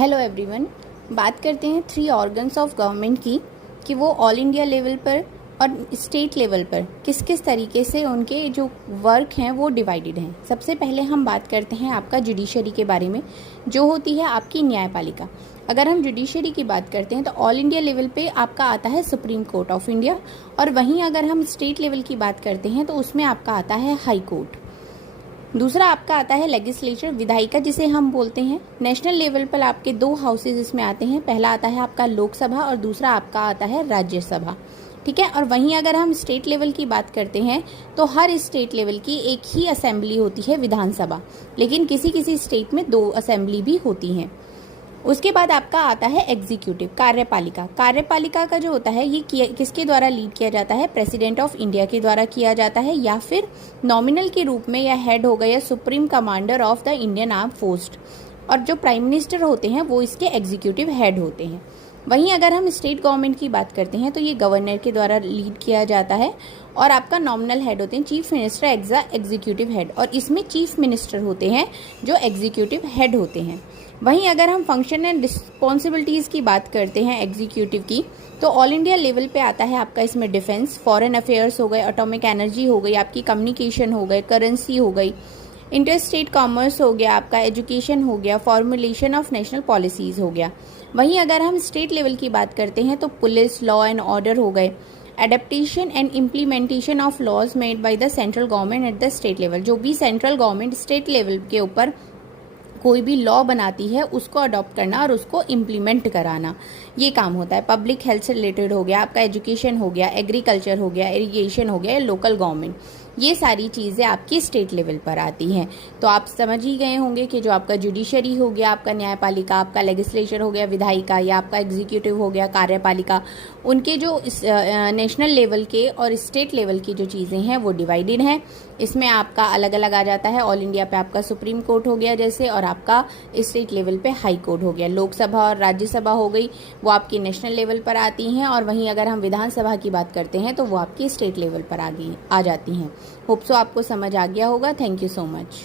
Hello everyone. बात करते हैं 3 ऑर्गन्स ऑफ गवर्नमेंट की कि वो ऑल इंडिया लेवल पर और स्टेट लेवल पर किस किस तरीके से उनके जो वर्क हैं वो डिवाइडेड हैं। सबसे पहले हम बात करते हैं आपका जुडिशरी के बारे में, जो होती है आपकी न्यायपालिका। अगर हम जुडिशरी की बात करते हैं तो ऑल इंडिया लेवल पे आपका आता है सुप्रीम कोर्ट ऑफ इंडिया, और वहीं अगर हम स्टेट लेवल की बात करते हैं तो उसमें आपका आता है हाई कोर्ट। दूसरा आपका आता है लेजिस्लेचर, विधायिका जिसे हम बोलते हैं। नेशनल लेवल पर आपके 2 हाउसेज इसमें आते हैं, पहला आता है आपका लोकसभा और दूसरा आपका आता है राज्यसभा। ठीक है। और वहीं अगर हम स्टेट लेवल की बात करते हैं तो हर स्टेट लेवल की एक ही असेंबली होती है, विधानसभा, लेकिन किसी किसी स्टेट में 2 असेंबली भी होती हैं। उसके बाद आपका आता है एग्जीक्यूटिव, कार्यपालिका। कार्यपालिका का जो होता है ये किसके द्वारा लीड किया जाता है? प्रेसिडेंट ऑफ इंडिया के द्वारा किया जाता है, या फिर नॉमिनल के रूप में या हेड हो गया supreme commander of the Indian arm force. और जो प्राइम मिनिस्टर होते हैं वो इसके एग्जीक्यूटिव हेड होते हैं। वहीं अगर हम स्टेट गवर्नमेंट की बात करते हैं तो ये गवर्नर के द्वारा लीड किया जाता है, और आपका नॉमिनल हेड होते हैं चीफ मिनिस्टर एग्जीक्यूटिव हेड, और इसमें चीफ मिनिस्टर होते हैं जो एग्जीक्यूटिव हेड होते हैं। वहीं अगर हम फंक्शन एंड रिस्पॉन्सिबिलिटीज़ की बात करते हैं एग्जीक्यूटिव की, तो ऑल इंडिया लेवल पे आता है आपका इसमें डिफेंस, फॉरेन अफेयर्स हो गए, एटॉमिक एनर्जी हो गई, आपकी कम्युनिकेशन हो गए, करेंसी हो गई, इंटर स्टेट कॉमर्स हो गया, आपका एजुकेशन हो गया, फॉर्मुलेशन ऑफ नेशनल पॉलिसीज़ हो गया। वहीं अगर हम स्टेट लेवल की बात करते हैं तो पुलिस, लॉ एंड ऑर्डर हो गए, adaptation and implementation of laws made by the central government at the state level. जो भी सेंट्रल गवर्नमेंट स्टेट लेवल के ऊपर कोई भी लॉ बनाती है उसको अडॉप्ट करना और उसको इम्प्लीमेंट कराना, ये काम होता है। पब्लिक हेल्थ से रिलेटेड हो गया, आपका एजुकेशन हो गया, एग्रीकल्चर हो गया, इरिगेशन हो गया, लोकल गवर्नमेंट, ये सारी चीज़ें आपकी स्टेट लेवल पर आती हैं। तो आप समझ ही गए होंगे कि जो आपका जुडिशरी हो गया, आपका न्यायपालिका, आपका लेजिस्लेचर हो गया विधायिका, या आपका एग्जीक्यूटिव हो गया कार्यपालिका, उनके जो नेशनल लेवल के और स्टेट लेवल की जो चीज़ें हैं वो डिवाइडेड हैं। इसमें आपका अलग अलग आ जाता है। ऑल इंडिया पे आपका सुप्रीम कोर्ट हो गया जैसे, और आपका स्टेट लेवल पे हाई कोर्ट हो गया। लोकसभा और राज्यसभा हो गई, वो आपकी नेशनल लेवल पर आती हैं, और वहीं अगर हम विधानसभा की बात करते हैं तो वो आपकी स्टेट लेवल पर आ जाती हैं। होप सो आपको समझ आ गया होगा। Thank you so much.